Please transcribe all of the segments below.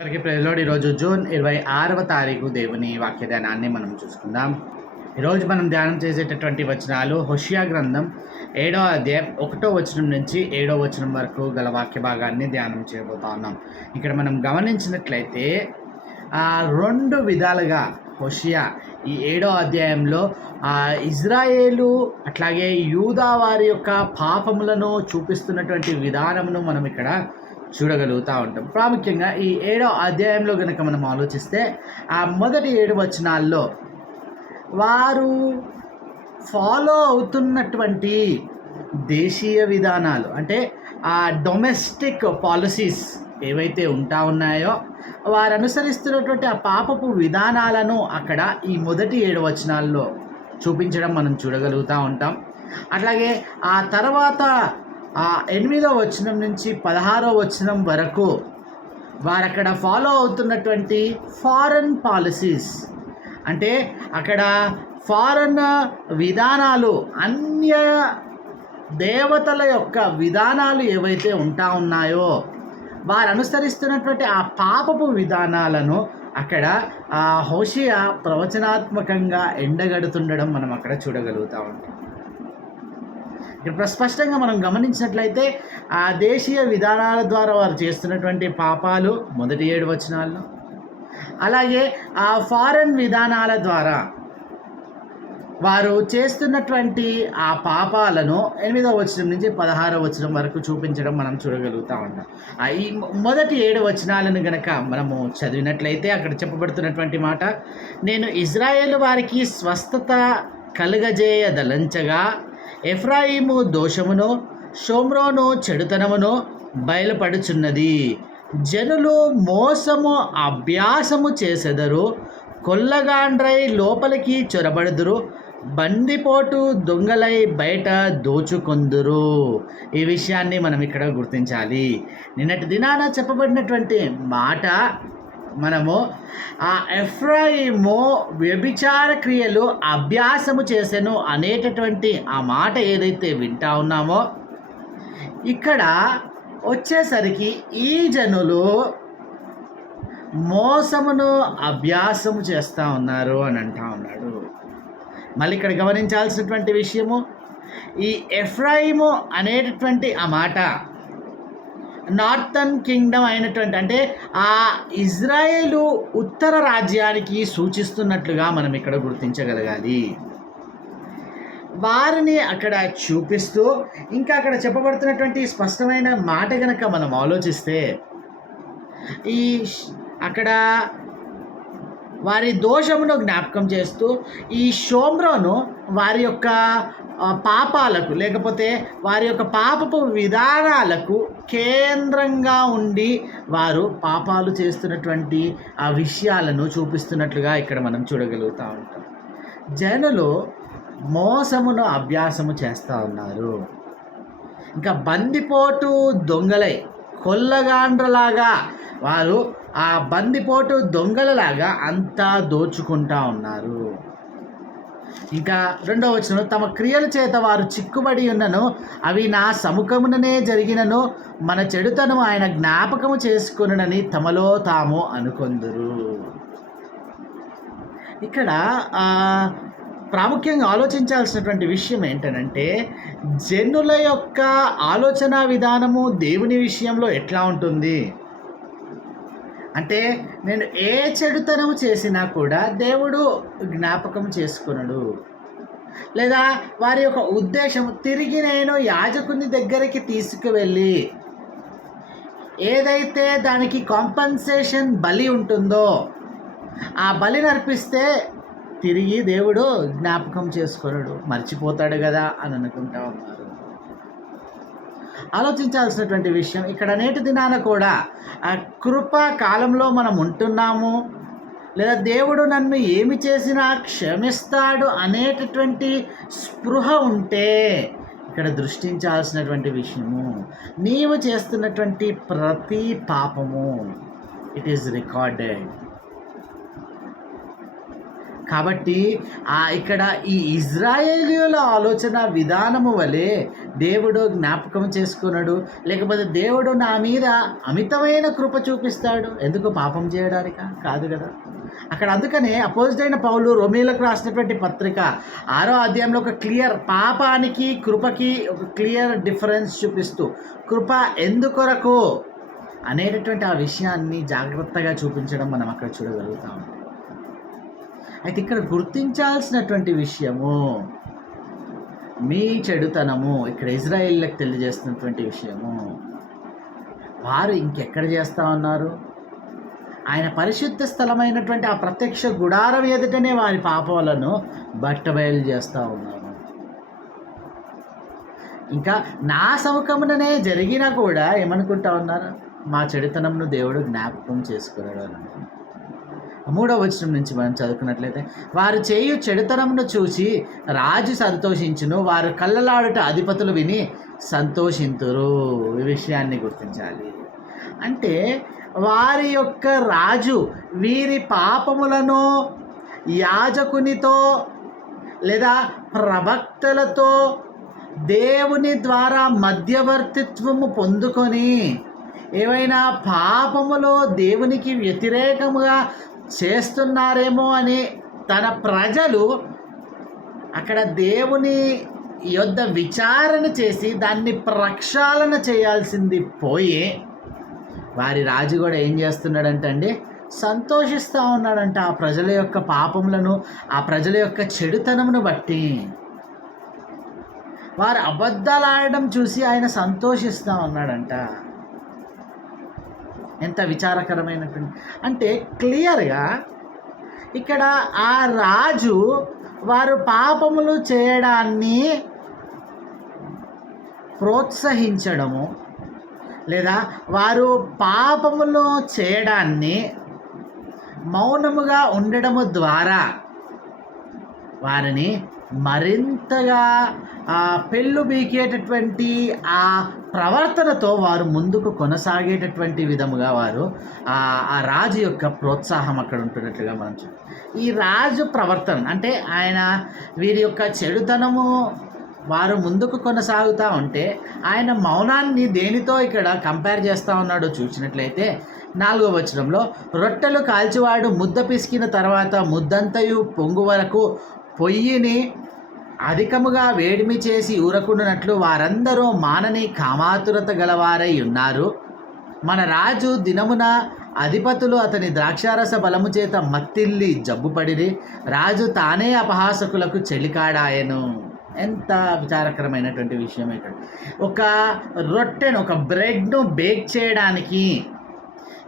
అందరికీ ప్రజలోడు ఈరోజు జూన్ ఇరవై ఆరవ తారీఖు దేవుని వాక్య ధ్యానాన్ని మనం చూసుకుందాం. ఈరోజు మనం ధ్యానం చేసేటటువంటి వచనాలు హోషియా గ్రంథం ఏడో అధ్యాయం ఒకటో వచనం నుంచి ఏడో వచనం వరకు గల వాక్య భాగాన్ని ధ్యానం చేయబోతా ఉన్నాం. ఇక్కడ మనం గమనించినట్లయితే రెండు విధాలుగా హోషియా ఈ ఏడో అధ్యాయంలో ఇజ్రాయేలు అట్లాగే యూదా వారి యొక్క పాపములను చూపిస్తున్నటువంటి విధానమును మనం ఇక్కడ చూడగలుగుతూ ఉంటాం. ప్రాముఖ్యంగా ఈ ఏడో అధ్యాయంలో కనుక మనం ఆలోచిస్తే ఆ మొదటి ఏడు వచనాల్లో వారు ఫాలో అవుతున్నటువంటి దేశీయ విధానాలు అంటే ఆ డొమెస్టిక్ పాలసీస్ ఏవైతే ఉంటా ఉన్నాయో వారు అనుసరిస్తున్నటువంటి ఆ పాపపు విధానాలను అక్కడ ఈ మొదటి ఏడు వచనాల్లో చూపించడం మనం చూడగలుగుతూ ఉంటాం. అట్లాగే ఆ తర్వాత ఆ ఎనిమిదో వచనం నుంచి పదహారో వచనం వరకు వారు అక్కడ ఫాలో అవుతున్నటువంటి ఫారెన్ పాలసీస్ అంటే అక్కడ ఫారెన్ విధానాలు అన్య దేవతల యొక్క విధానాలు ఏవైతే ఉంటా ఉన్నాయో వారు అనుసరిస్తున్నటువంటి ఆ పాపపు విధానాలను అక్కడ ఆ హోషియా ప్రవచనాత్మకంగా ఎండగడుతుండడం మనం అక్కడ చూడగలుగుతూ ఉంటాం. ఇప్పుడు స్పష్టంగా మనం గమనించినట్లయితే ఆ దేశీయ విధానాల ద్వారా వారు చేస్తున్నటువంటి పాపాలు మొదటి ఏడు వచనాల్లో. అలాగే ఆ ఫారెన్ విధానాల ద్వారా వారు చేస్తున్నటువంటి ఆ పాపాలను ఎనిమిదవ వచనం నుంచి పదహారవ వచనం వరకు చూపించడం మనం చూడగలుగుతూ ఉంటాం ఈ మొదటి ఏడు వచనాలను గనక మనము చదివినట్లయితే అక్కడ చెప్పబడుతున్నటువంటి మాట నేను ఇజ్రాయేల్ వారికి స్వస్థత కలుగజేయదలంచగా ఎఫ్రాయిము దోషమును షోమ్రోను చెడుతనమును బయలుపడుచున్నది. జనులు మోసము అభ్యాసము చేసెదరు కొల్లగాండ్రై లోపలికి చొరబడుదురు బందిపోటు దొంగలై బయట దోచుకొందురు. ఈ విషయాన్ని మనం ఇక్కడ గుర్తించాలి. నిన్నటి దినాన చెప్పబడినటువంటి మాట మనము ఆ ఎఫ్రాయిము వ్యభిచార క్రియలు అభ్యాసము చేసెను అనేటటువంటి ఆ మాట ఏదైతే వింటా ఉన్నామో ఇక్కడ వచ్చేసరికి ఈ జనులు మోసమును అభ్యాసము చేస్తూ ఉన్నారు అని అంటా ఉన్నాడు. మళ్ళీ ఇక్కడ గమనించాల్సినటువంటి విషయము ఈ ఎఫ్రాయిము అనేటటువంటి ఆ మాట నార్థన్ కింగ్డమ్ అయినటువంటి అంటే ఆ ఇజ్రాయేలు ఉత్తర రాజ్యానికి సూచిస్తున్నట్లుగా మనం ఇక్కడ గుర్తించగలగాలి. వారిని అక్కడ చూపిస్తూ ఇంకా అక్కడ చెప్పబడుతున్నటువంటి స్పష్టమైన మాట గనక మనం ఆలోచిస్తే ఈ అక్కడ వారి దోషమును జ్ఞాపకం చేస్తూ ఈ షోమ్రోను వారి యొక్క పాపాలకు లేకపోతే వారి యొక్క పాపపు విధానాలకు కేంద్రంగా ఉండి వారు పాపాలు చేస్తున్నటువంటి ఆ విషయాలను చూపిస్తున్నట్లుగా ఇక్కడ మనం చూడగలుగుతూ ఉంటాం. జనులు మోసమును అభ్యాసము చేస్తూ ఉన్నారు. ఇంకా బందిపోటు దొంగలై కొల్లగాండ్రలాగా వారు ఆ బందిపోటు దొంగలలాగా అంతా దోచుకుంటా ఉన్నారు. ఇంకా రెండవ వచనం తమ క్రియల చేత వారు చిక్కుబడి ఉన్నను అవి నా సముఖముననే జరిగినను మన చెడుతను ఆయన జ్ఞాపకము చేసుకునని తమలో తాము అనుకొందురు. ఇక్కడ ప్రాముఖ్యంగా ఆలోచించాల్సినటువంటి విషయం ఏంటనంటే జనుల యొక్క ఆలోచన విధానము దేవుని విషయంలో ఎట్లా ఉంటుంది? అంటే నేను ఏ చెడుతనం చేసినా కూడా దేవుడు జ్ఞాపకం చేసుకున్నాడు లేదా వారి యొక్క ఉద్దేశం తిరిగి నేను యాజకుని దగ్గరికి తీసుకువెళ్ళి ఏదైతే దానికి కాంపన్సేషన్ బలి ఉంటుందో ఆ బలిని అర్పిస్తే తిరిగి దేవుడు జ్ఞాపకం చేసుకున్నాడు మర్చిపోతాడు కదా అని అనుకుంటా ఉన్నారు. ఆలోచించాల్సినటువంటి విషయం ఇక్కడ నేటి దినాన కూడా కృపా కృప కాలంలో మనం ఉంటున్నాము. లేదా దేవుడు నన్ను ఏమి చేసినా క్షమిస్తాడు అనేటటువంటి స్పృహ ఉంటే ఇక్కడ దృష్టించాల్సినటువంటి విషయము. నీవు చేస్తున్నటువంటి ప్రతి పాపము ఇట్ ఈస్ రికార్డెడ్ కాబట్టి ఆ ఇక్కడ ఈ ఇజ్రాయేలీయుల ఆలోచన విధానము వలె దేవుడు జ్ఞాపకం చేసుకున్నాడు. లేకపోతే దేవుడు నా మీద అమితమైన కృప చూపిస్తాడు. ఎందుకు పాపం చేయడానిక? కాదు కదా. అక్కడ అందుకనే అపోజిట్ అయిన పౌలు రొమీలకు రాసినటువంటి పత్రిక ఆరో అధ్యాయంలో ఒక క్లియర్ పాపానికి కృపకి ఒక క్లియర్ డిఫరెన్స్ చూపిస్తూ కృప ఎందుకొరకు అనేటటువంటి ఆ విషయాన్ని జాగ్రత్తగా చూపించడం మనం అక్కడ చూడగలుగుతాం. అయితే ఇక్కడ గుర్తించాల్సినటువంటి విషయము మీ చెడుతనము ఇక్కడ ఇజ్రాయిల్కి తెలియజేస్తున్నటువంటి విషయము వారు ఇంకెక్కడ చేస్తా ఉన్నారు? ఆయన పరిశుద్ధ స్థలమైనటువంటి ఆ ప్రత్యక్ష గుడారం ఎదుటనే వారి పాపాలను బట్టబయలు చేస్తూ ఉన్నారు. ఇంకా నా సముఖముననే జరిగినా కూడా ఏమనుకుంటా ఉన్నారు? మా చెడుతనంను దేవుడు జ్ఞాపకం చేసుకున్నాడు అని. మూడవ వచనం నుంచి మనం చదువుకున్నట్లయితే వారు చేయు చెడుతనంను చూసి రాజు సంతోషించును. వారు కళ్ళలాడుట అధిపతులు విని సంతోషింతురు. ఈ విషయాన్ని గుర్తించాలి. అంటే వారి యొక్క రాజు వీరి పాపములను యాజకునితో లేదా ప్రవక్తలతో దేవుని ద్వారా మధ్యవర్తిత్వము పొందుకొని ఏవైనా పాపములో దేవునికి వ్యతిరేకముగా చేస్తున్నారేమో అని తన ప్రజలు అక్కడ దేవుని యొద్ద విచారణ చేసి దాన్ని ప్రక్షాళన చేయాల్సింది పోయి వారి రాజు కూడా ఏం చేస్తున్నాడంటే అండి సంతోషిస్తూ ఉన్నాడంట ఆ ప్రజల యొక్క పాపములను ఆ ప్రజల యొక్క చెడుతనమును బట్టి. వారు అబద్ధాలు ఆడడం చూసి ఆయన సంతోషిస్తూ ఉన్నాడంట. ఎంత విచారకరమైనటువంటి అంటే క్లియర్గా ఇక్కడ ఆ రాజు వారు పాపములు చేయడాన్ని ప్రోత్సహించడము లేదా వారు పాపములు చేయడాన్ని మౌనముగా ఉండడము ద్వారా వారిని మరింతగా ఆ పెళ్ళు బీకేటటువంటి ఆ ప్రవర్తనతో వారు ముందుకు కొనసాగేటటువంటి విధముగా వారు ఆ ఆ రాజు యొక్క ప్రోత్సాహం అక్కడ ఉంటున్నట్లుగా మనం ఈ రాజు ప్రవర్తన అంటే ఆయన వీరి యొక్క చెడుతనము వారు ముందుకు కొనసాగుతూ ఉంటే ఆయన మౌనాన్ని దేనితో ఇక్కడ కంపేర్ చేస్తూ ఉన్నాడో చూసినట్లయితే నాలుగో వచనంలో రొట్టెలు కాల్చివాడు ముద్ద పిసికిన తర్వాత ముద్దంతయు పొంగు వరకు పొయ్యిని అధికముగా వేడిమి చేసి ఊరకుండునట్లు వారందరూ మానని కామాతురత గలవారై ఉన్నారు. మన రాజు దినమున అధిపతులు అతని ద్రాక్షారస బలము చేత మత్తిల్లి జబ్బుపడిరి. రాజు తానే అపహాసకులకు చెలికాడాయను. ఎంత విచారకరమైనటువంటి విషయం ఇక్కడ. ఒక రొట్టెను ఒక బ్రెడ్ను బేక్ చేయడానికి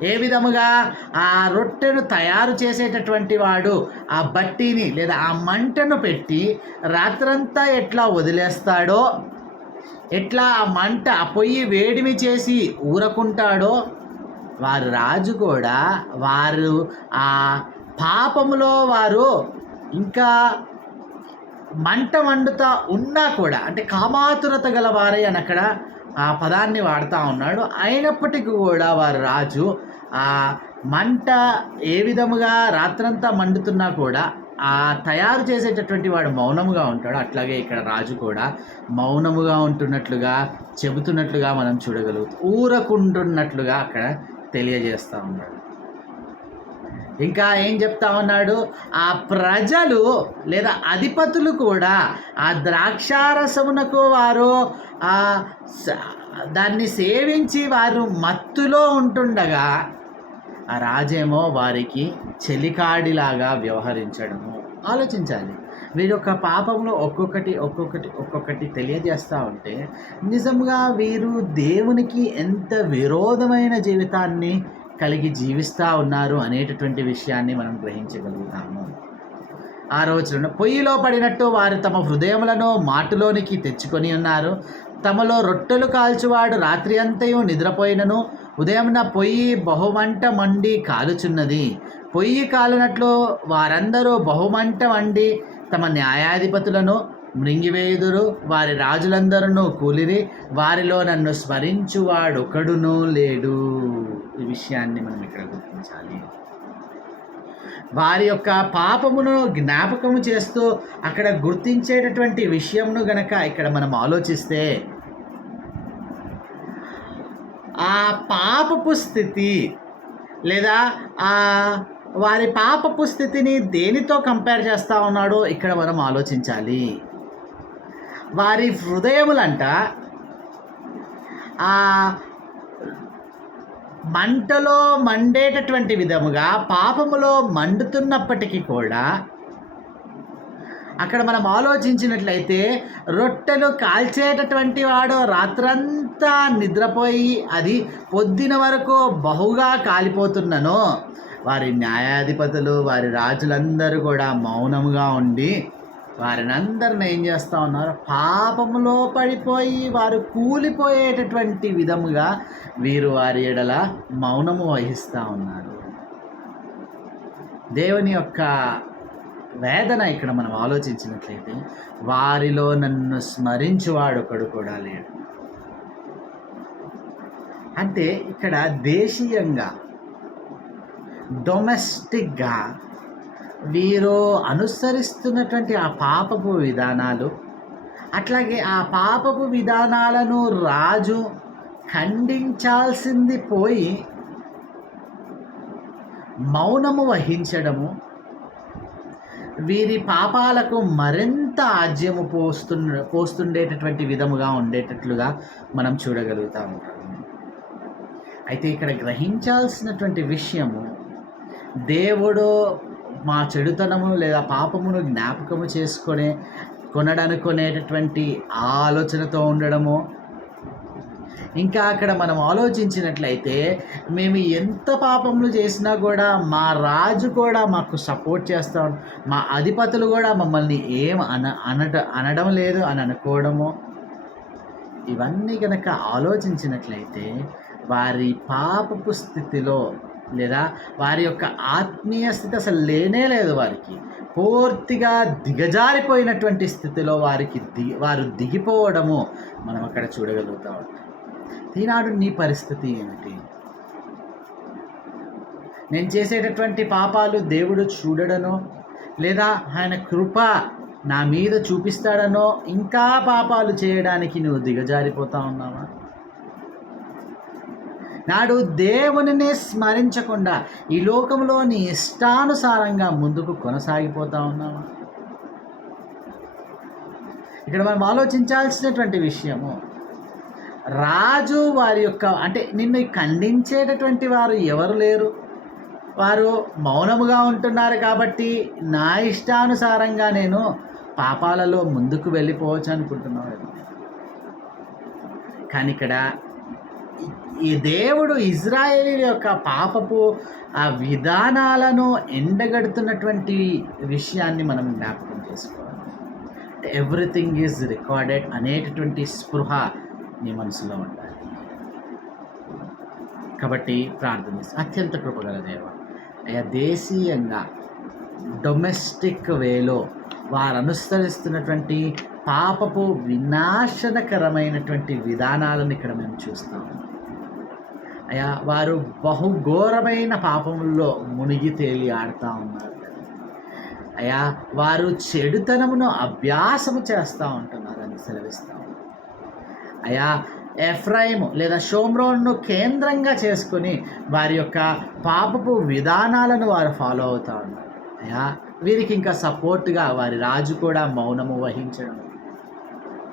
ఏ విధముగా ఆ రొట్టెను తయారు చేసేటటువంటి వాడు ఆ బట్టీని లేదా ఆ మంటను పెట్టి రాత్రంతా ఎట్లా వదిలేస్తాడో ఎట్లా ఆ మంట ఆ పొయ్యి వేడిమి చేసి ఊరకుంటాడో వారు రాజు కూడా వారు ఆ పాపములో వారు ఇంకా మంట మండుతా ఉన్నా కూడా అంటే కామాతురత గల వారై అని అక్కడ ఆ పదాన్ని వాడుతూ ఉన్నాడు. అయినప్పటికీ కూడా వారు రాజు ఆ మంట ఏ విధముగా రాత్రంతా మండుతున్నా కూడా ఆ తయారు చేసేటటువంటి వాడు మౌనముగా ఉంటాడు. అట్లాగే ఇక్కడ రాజు కూడా మౌనముగా ఉంటున్నట్లుగా చెబుతున్నట్లుగా మనం చూడగలుగుతాం ఊరకుంటున్నట్లుగా అక్కడ తెలియజేస్తూ ఉన్నాడు. ఇంకా ఏం చెప్తా ఉన్నాడు? ఆ ప్రజలు లేదా అధిపతులు కూడా ఆ ద్రాక్షారసమునకు వారు ఆ దాన్ని సేవించి వారు మత్తులో ఉంటుండగా ఆ రాజేమో వారికి చెలికాడిలాగా వ్యవహరించడము. ఆలోచించాలి. వీరి యొక్క పాపంలో ఒక్కొక్కటి ఒక్కొక్కటి ఒక్కొక్కటి తెలియజేస్తూ ఉంటే నిజంగా వీరు దేవునికి ఎంత విరోధమైన జీవితాన్ని కలిగి జీవిస్తూ ఉన్నారు అనేటటువంటి విషయాన్ని మనం గ్రహించగలుగుతాము. ఆ రోజున పొయ్యిలో పడినట్టు వారు తమ హృదయములను మాటులోనికి తెచ్చుకొని ఉన్నారు. తమలో రొట్టెలు కాల్చువాడు రాత్రి అంతయు నిద్రపోయినను ఉదయంన పొయ్యి బహుమంట మండి కాలుచున్నది. పొయ్యి కాలినట్లు వారందరూ బహుమంట వండి తమ న్యాయాధిపతులను మృంగివేయుదురు. వారి రాజులందరూ కూలిరి. వారిలో నన్ను స్మరించువాడొకడునూ లేడు. ఈ విషయాన్ని మనం ఇక్కడ గుర్తించాలి. వారి యొక్క పాపమును జ్ఞాపకము చేస్తూ అక్కడ గుర్తించేటటువంటి విషయంను గనక ఇక్కడ మనం ఆలోచిస్తే ఆ పాపపు స్థితి లేదా ఆ వారి పాపపు స్థితిని దేనితో కంపేర్ చేస్తూ ఉన్నాడో ఇక్కడ మనం ఆలోచించాలి. వారి హృదయములంట ఆ మంటలో మండేటటువంటి విధముగా పాపములో మండుతున్నప్పటికీ కూడా అక్కడ మనం ఆలోచించినట్లయితే రొట్టెలు కాల్చేటటువంటి వాడు రాత్రంతా నిద్రపోయి అది పొద్దున వరకు బహుగా కాలిపోతున్నను. వారి న్యాయాధిపతులు వారి రాజులందరూ కూడా మౌనముగా ఉండి వారిని అందరిని ఏం చేస్తూ ఉన్నారు? పాపములో పడిపోయి వారు కూలిపోయేటటువంటి విధముగా వీరు వారి ఎడల మౌనము వహిస్తూ ఉన్నారు. దేవుని యొక్క వేదన ఇక్కడ మనం ఆలోచించినట్లయితే వారిలో నన్ను స్మరించువాడు ఒకడు కూడా లేడు. అంటే ఇక్కడ దేశీయంగా డొమెస్టిక్గా వీరు అనుసరిస్తున్నటువంటి ఆ పాపపు విధానాలు అట్లాగే ఆ పాపపు విధానాలను రాజు ఖండించాల్సింది పోయి మౌనము వహించడము వీరి పాపాలకు మరింత ఆజ్యము పోస్తు పోస్తుండేటటువంటి విధముగా ఉండేటట్లుగా మనం చూడగలుగుతూ ఉంటాము అయితే ఇక్కడ గ్రహించాల్సినటువంటి విషయము దేవుడు మా చెడుతనము లేదా పాపమును జ్ఞాపకము చేసుకునే కొనడనుకునేటటువంటి ఆలోచనతో ఉండడము ఇంకా అక్కడ మనం ఆలోచించినట్లయితే మేము ఎంత పాపములు చేసినా కూడా మా రాజు కూడా మాకు సపోర్ట్ చేస్తాం మా అధిపతులు కూడా మమ్మల్ని ఏం అన అనట అనడం లేదు అని అనుకోవడము. ఇవన్నీ కనుక ఆలోచించినట్లయితే వారి పాపపు స్థితిలో లేదా వారి యొక్క ఆత్మీయ స్థితి అసలు లేనే లేదు వారికి. పూర్తిగా దిగజారిపోయినటువంటి స్థితిలో వారికి దిగి వారు దిగిపోవడము మనం అక్కడ చూడగలుగుతాం. ఈనాడు నీ పరిస్థితి ఏమిటి? నేను చేసేటటువంటి పాపాలు దేవుడు చూడడనో లేదా ఆయన కృప నా మీద చూపిస్తాడనో ఇంకా పాపాలు చేయడానికి నువ్వు దిగజారిపోతా ఉన్నావా? నాడు దేవునినే స్మరించకుండా ఈ లోకంలో నీ ఇష్టానుసారంగా ముందుకు కొనసాగిపోతా ఉన్నావా? ఇక్కడ మనం ఆలోచించాల్సినటువంటి విషయము రాజు వారి యొక్క అంటే నిన్ను ఖండించేటటువంటి వారు ఎవరు లేరు? వారు మౌనముగా ఉంటున్నారు కాబట్టి నా ఇష్టానుసారంగా నేను పాపాలలో ముందుకు వెళ్ళిపోవచ్చు అనుకుంటున్నాను. కానీ ఇక్కడ ఈ దేవుడు ఇజ్రాయేల్ యొక్క పాపపు ఆ విధానాలను ఎండగడుతున్నటువంటి విషయాన్ని మనం జ్ఞాపకం చేసుకోవాలి. ఎవ్రీథింగ్ ఈజ్ రికార్డెడ్ అనేటటువంటి స్పృహ నీ మనసులో ఉండాలి. కాబట్టి ప్రార్థన అత్యంత కృపగల దేవ అయ్యా దేశీయంగా డొమెస్టిక్ వేలో వారు అనుసరిస్తున్నటువంటి పాపపు వినాశనకరమైనటువంటి విధానాలను ఇక్కడ మేము చూస్తాము అయా వారు బహుఘోరమైన పాపముల్లో మునిగి తేలి ఆడుతూ ఉన్నారు. అయా వారు చెడుతనమును అభ్యాసము చేస్తూ ఉంటున్నారని సెలవిస్తారు అయా ఎఫ్రాయిము లేదా షోమ్రోన్ను కేంద్రంగా చేసుకొని వారి యొక్క పాపపు విధానాలను వారు ఫాలో అవుతా ఉన్నారు అయా వీరికి ఇంకా సపోర్ట్గా వారి రాజు కూడా మౌనము వహించడం.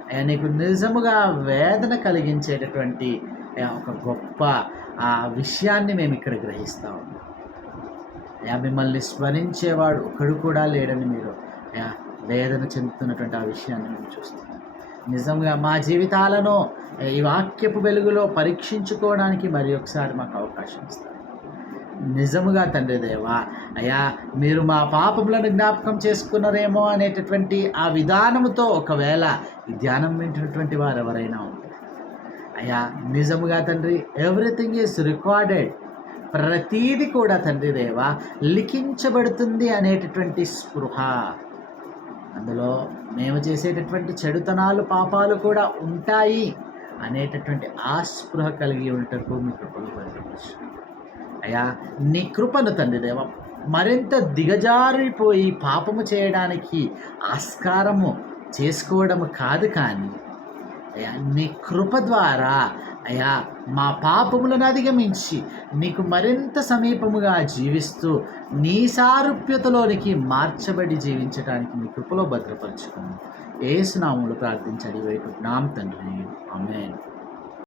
అయా నీకు నిజముగా వేదన కలిగించేటటువంటి ఒక గొప్ప ఆ విషయాన్ని మేము ఇక్కడ గ్రహిస్తా. ఉన్నాం అయా మిమ్మల్ని స్మరించేవాడు ఒకడు కూడా లేడని మీరు అయా వేదన చెందుతున్నటువంటి ఆ విషయాన్ని మేము చూస్తున్నాం. నిజంగా మా జీవితాలను ఈ వాక్యపు వెలుగులో పరీక్షించుకోవడానికి మరి ఒకసారి మాకు అవకాశం ఇస్తారు. నిజముగా తండ్రి దేవా అయ్యా మీరు మా పాపములను జ్ఞాపకం చేసుకున్నారేమో అనేటటువంటి ఆ విధానముతో ఒకవేళ ఈ ధ్యానం వింటున్నటువంటి వారు ఎవరైనా ఉంటారు అయ్యా నిజముగా తండ్రి ఎవ్రీథింగ్ ఈజ్ రికార్డెడ్ ప్రతీది కూడా తండ్రి దేవా లిఖించబడుతుంది అనేటటువంటి స్పృహ. అందులో మేము చేసేటటువంటి చెడుతనాలు పాపాలు కూడా ఉంటాయి అనేటటువంటి ఆస్పృహ కలిగి ఉండటకు మీ కృపలు పరిగణించు అయ్యా నీ కృపను తండ్రి దేవ మరింత దిగజారిపోయి పాపము చేయడానికి ఆస్కారము చేసుకోవడం కాదు కానీ అయ్యా నీ కృప ద్వారా అయ్యా మా పాపములను అధిగమించి నీకు మరింత సమీపముగా జీవిస్తూ నీ సారూప్యతలోనికి మార్చబడి జీవించడానికి నీ కృపలో భద్రపరచుకుని ఏసునాములు ప్రార్థించడి వైపు నామ తండ్రి. ఆమెన్.